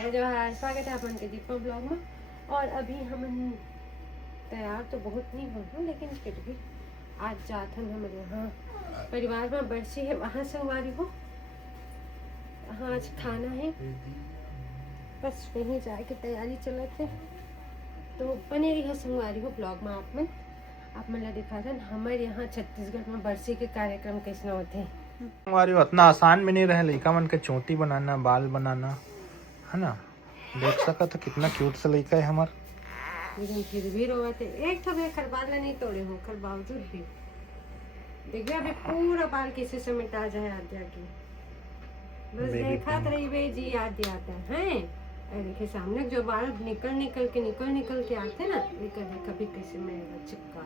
जय जवाहर, स्वागत है अपन के दीपक ब्लॉग में। और अभी हम तैयार तो बहुत नहीं हो लेकिन फिर भी आज जाते हैं हमारे यहाँ परिवार में बरसी है, वहाँ संगवारी हो, वहाँ आज खाना है, बस वहीं जाए की तैयारी चलते। तो बने रही है संगवारी हो ब्लॉग में। आप मतलब दिखा था हमारे यहाँ छत्तीसगढ़ में बरसी के कार्यक्रम कैसे होते हैं। हमारी उतना आसान भी नहीं रहे लड़का मन के चोटी बनाना, बाल बनाना, है ना। देख सका तो कितना क्यूट सा लड़का है हमार, लेकिन फिर भी रोते एक तो खर बाल नहीं तोड़े हो, खर बावजूद भी देखिए अभी पूरा बाल किसी से मिटा जाए आद्या की, बस देखा रही वे जी याद आता है। देखिए सामने जो बाल निकल के आते ना, कभी किसी में चिपका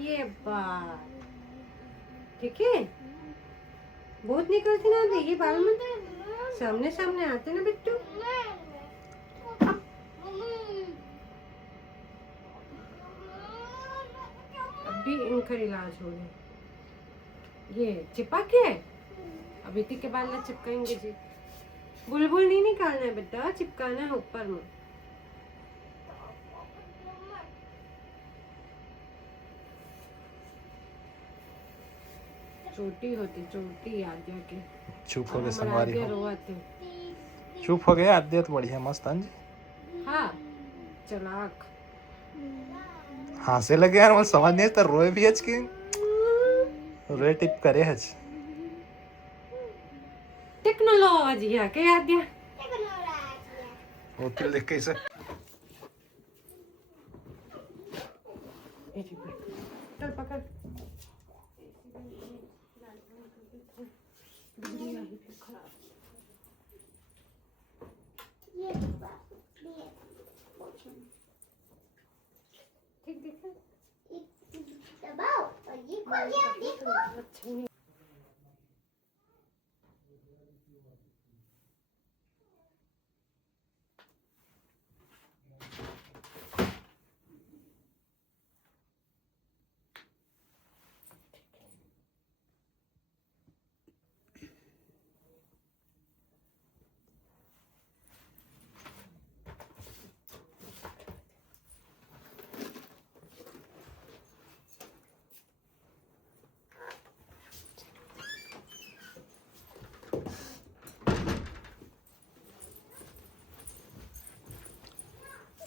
ये बाल ठीक है, बहुत निकलती ना ये बाल में, सामने आते ना बिट्टू। अभी इनका इलाज हो गया, ये चिपक है, अभी के बाल ना चिपकाएंगे जी। बुलबुल नहीं निकालना है बेटा, चिपकाना है ऊपर में। चोटी होती चोटी आद्या की। चुप हो गए संगवारी हो, रोते चुप हो गए आद्या तो बढ़िया मस्त अंज। हाँ चलाक हंसे लगे यार, मैं समझ नहीं तो रोए भी हज के रोए टिप करे हज। टेक्नोलॉजी है क्या आद्या, वो तो देख कैसे चल पकड़। ठीक देखो दबाओ और ये खोल गया, देखो अच्छा नहीं।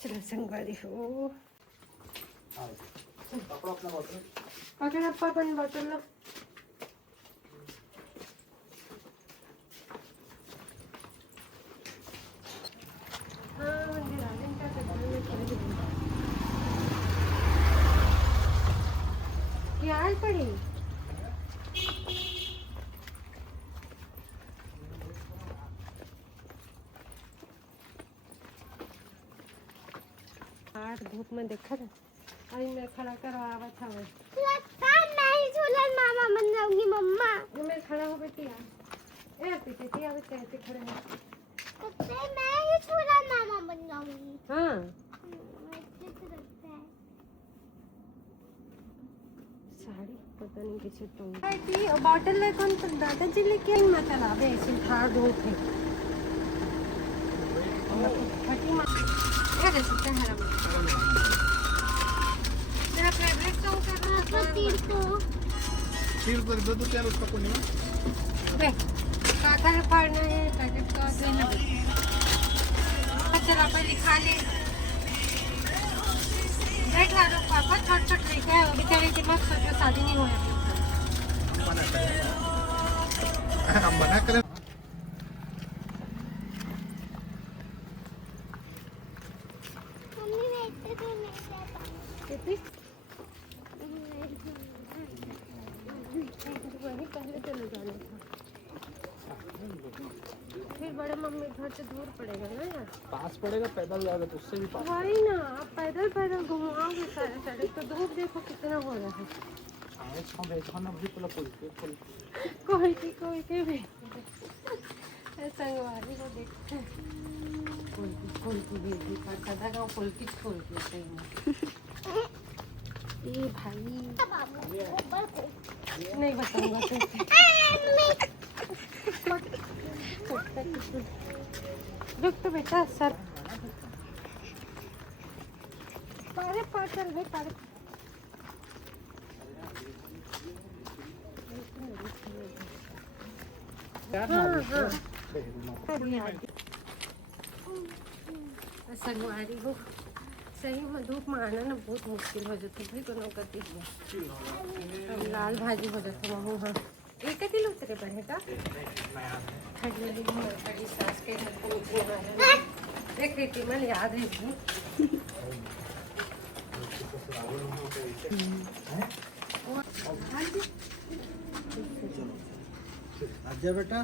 चलो संगवारी हो, पकड़ अपा अपन बोतल लो। यार पड़ी धूप में देखा था, अरे मैं खड़ा करवा था नहीं झूलन मामा बन जाऊंगी मम्मा। मैं खड़ा हो बेटी यार, ए पीछे थी अब कैसे खड़े हैं, कुत्ते मैं ही झूलन मामा बन जाऊंगी। हां साड़ी पता नहीं किसे तो बेटी और बॉटल ले कौन तो दादाजी लेके आई मत लावे ऐसे ठाड़ धूप है फटी मां ये रेसिपी है मेरा फेवरेट सॉन्ग करना है तीर को दो तो यार उसका कोनी देख कागज पढ़ना है पैकेट का देना अच्छा आप लिखा ले देख ला लो पापा छोट लिखा है बेचारे के पास सोचो शादी नहीं हुआ हम बना करें। पहले चले जाना था, फिर बड़े मम्मी घर से दूर पड़ेगा ना यार, पास पड़ेगा पैदल जाएगा तो उससे भी पास। वही ना आप पैदल घुमाओगे सारे सड़क तो धूप देखो कितना हो रहा है। कोई भी संगवारी को देखते हैं खोल की बेटी पर कदा का खोल की सही में ये भाई नहीं बताऊंगा कैसे रुक तो बेटा सर पारे पार चल भाई पारे संगवारी हो सही में धूप में आना ना बहुत मुश्किल हो जाता है कोनो कति लाल भाजी हो जाता है हाँ एक किलो तेरे बने का खजली बड़ी सास के देख रही थी मैं याद है आज्ञा बेटा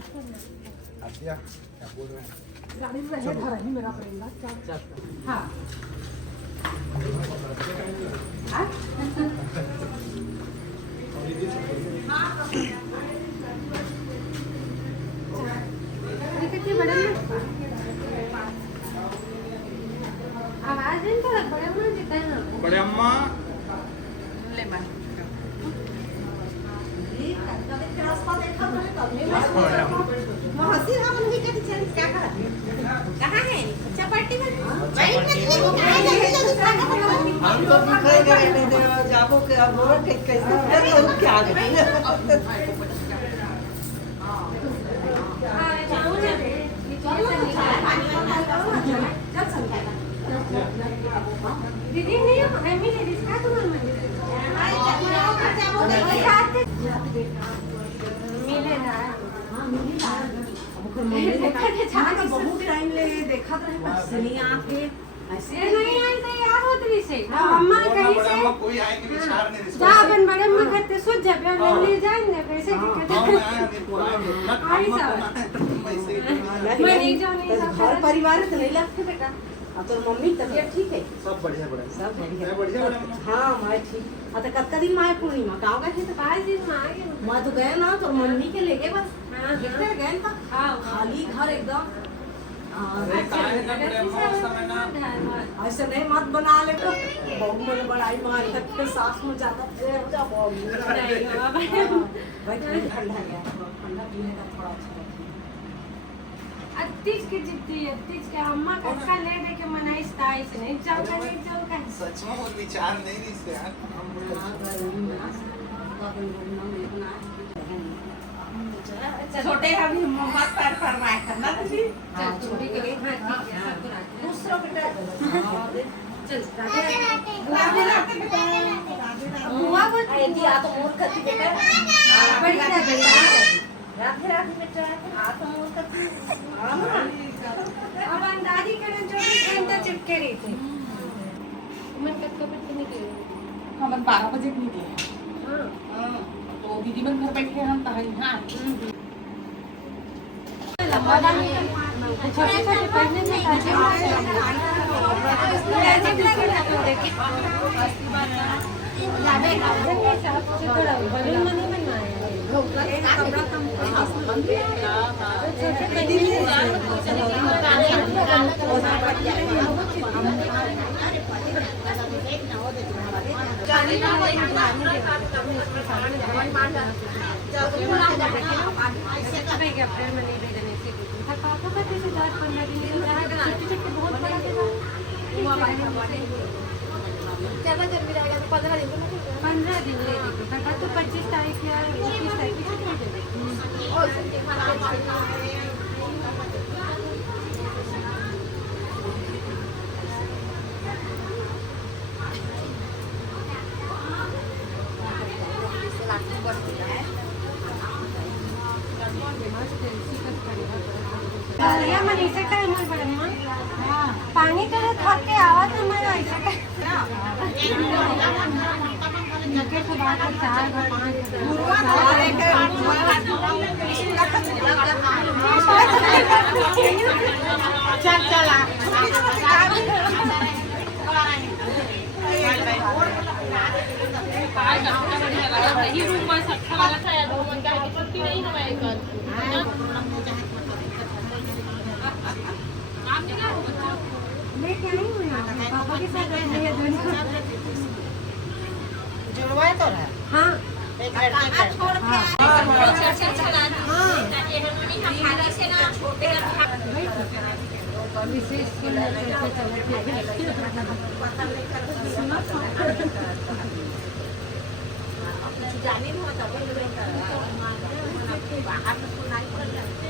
आज्ञा क्या बोल रहे हैं गाड़ी में रहे घर ही मेरा प्रेम हाँ आवाज नहीं थोड़ा बड़े अम्मा जीता है ना बड़े अम्मा ले मैं कहाँ है चपाटी में हम तो दिखाई दे रहे थे जाबो के अब और कैसे क्या दीदी नहीं हो एमी ने इसका तो मिले ना बहुत टाइम ले देखा तो नहीं आके ऐसे नहीं आई तो याद होती से अम्मा कहीं से कोई आएगी विचार नहीं जा अपन बड़े अम्मा करते सुझ जाबे और ले जाएंगे कैसे दिक्कत आई सब मैं नहीं जाऊंगी घर परिवार तो नहीं लगते बेटा अब तो मम्मी तबीयत ठीक है सब बढ़िया बढ़िया सब बढ़िया बढ़िया बढ़िया हाँ मैं ठीक अब तो कत्का दिन माए पूर्णिमा गाँव गए थे तो 5 दिन में आ गए मैं तो गए ना तो मम्मी के ले गए बस हाँ, कितने गए था हाँ खाली घर एकदम अरे काहे ना बड़े अम्मा उस समय ना ऐसे नहीं मत बना ले तो बहुत मैंने बड़ाई मार तक फिर सास में जाता फिर जा भाई ठंडा गया ठंडा पीने का थोड़ा अच्छा अत्तीज की जिद्दी अत्तीज के अम्मा कक्का ले दे के मनाई स्टाइल से नहीं जाओ का नहीं जाओ का सच में वो विचार नहीं थी इससे यार छोटे का भी मोहब्बत पर फरमाया करना तुझे चल चोरी करी हाँ ठीक है सब तो रात दूसरा बेटा चल राधे राधे बेटा बुआ को ऐसी आ तो मोर करती बेटा बढ़िया राधे राधे राधे बेटा आ तो मोर करती अब अंदाजी करन जो भी घंटा चिपके रही थी मन कब कब नहीं गई हम 12 बजे निकले हां तो दीदी मन घर बैठे हम कहां हां छोटे छोटे पढ़ने में थोड़ा बलून में नहीं अप्रैल में नहीं भेजने से पापा का कैसे 10-15 दिन बहुत बड़ा ज्यादा गर्मी रहेगा तो 15 दिन 15 दिन ले देखो तो 25 तारीख या 21 तारीख की छुट्टी दे देंगे और या मन ऐसे का मन बड़म्मा पानी तो थक के आवा तो मैं ऐसे का नके के बाद 4-5 चल चला ही रूम में अच्छा वाला था या दो मन का छुट्टी नहीं हमारे घर आप नहीं क्या होगा लेके आई हूँ यहाँ पापा के साथ रहने हैं दोनों जुड़वाए तो रहा हाँ छोड़ के विशेष जाने नहीं होता बाहर में सुनाई पड़ जाते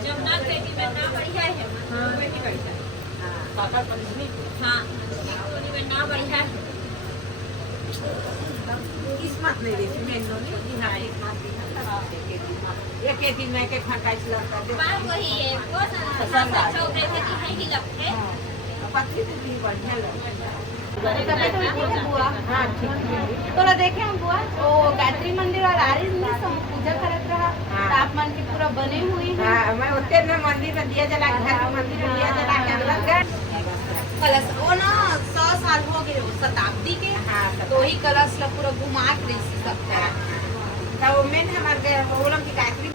जमुना खेती में ना बढ़िया है बेटी बढ़िया हाँ में ना बढ़िया है किस्मत नहीं रहती मैंने नहीं एक एक दिन में एक घंटा लगता है बात वही है वो सब अच्छा उतरे थे कि है ही लगते पत्नी भी बढ़िया लगता हाँ ठीक है तोला देखे हम बुआ ओ गायत्री मंदिर और आर्य में पूजा करत रहा तापमान के पूरा बने हुए हैं हाँ मैं उतने में मंदिर में दिया जला के मंदिर में दिया जला के अंदर गए कलश वो ना 100 साल हो गए वो शताब्दी के हाँ तो ही कलश ला पूरा घुमा के सब तो मैं हमारे बोलम की गायत्री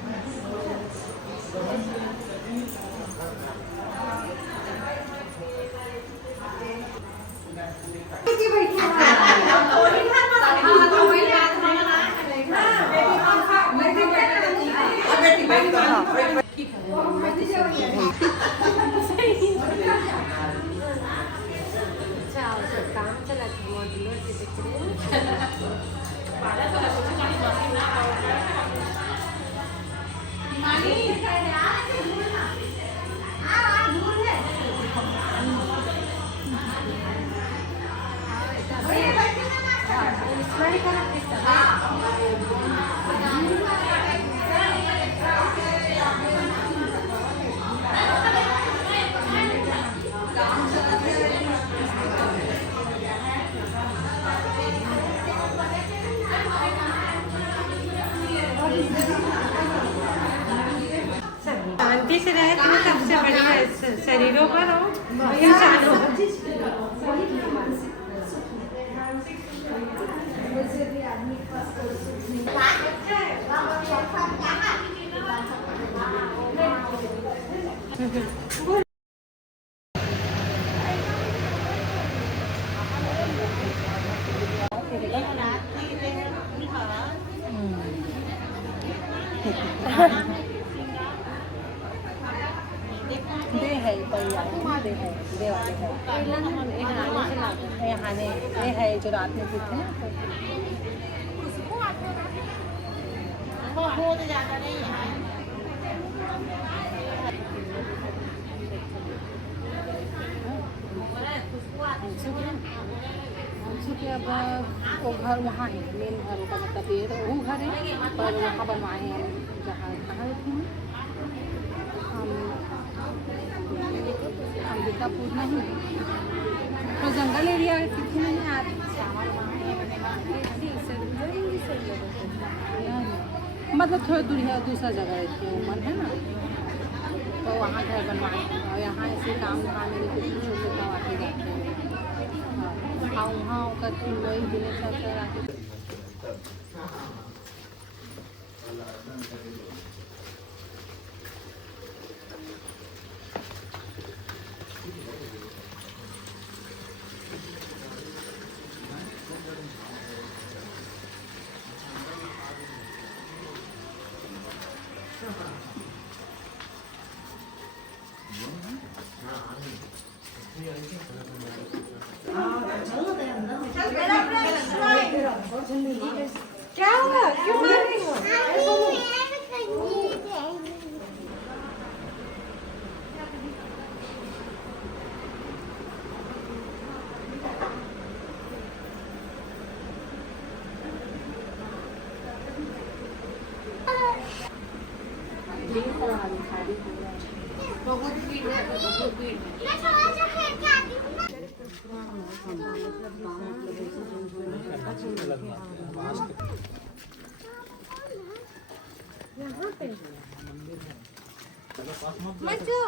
काम चला मॉड्यूलर के देख रहे शांति से रहे तो सबसे बढ़िया शरीरों पर हो इंसान हो दे है दे है दे वाले है यहाँ ने ये है जो रात में पीते ना हो तो ज़्यादा नहीं है अब वो घर वहाँ है मेन घर का मतलब ये तो वो घर है पर वहाँ बनवाए हैं जहाँ कहाँ रहती हैं अंबिकापुर नहीं तो जंगल एरिया है कितने नहीं आ मतलब थोड़ी दूर है दूसरा जगह रहती है उमर है ना तो वहाँ घर बनवाए और यहाँ ऐसे काम धाम में कुछ छोटे काम आते जाते हैं और वहाँ वही दिनेश सर आके क्या हुआ क्यों मार रही हो बहुत भीड़ है बहुत भीड़ मैं थोड़ा सा खेल के आती हूँ यहाँ पे मचो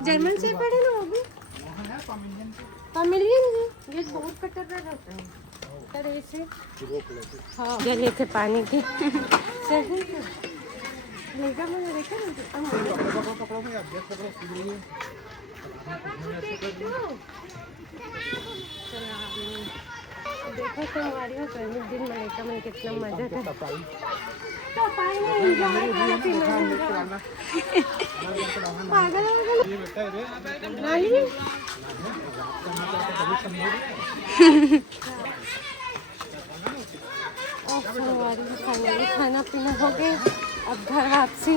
जर्मन से पढ़े ना वो भी पमिलियन है ये बहुत खतरनाक होता है तरह से हाँ जले थे पानी की सही लेगा मैंने देखा देखो तो हमारी हो दिन में लेकर मैंने कितना मजा था तो पागल enjoy खाना पीना पागल हो गए नहीं फाइनली खाना पीना हो गया अब घर वापसी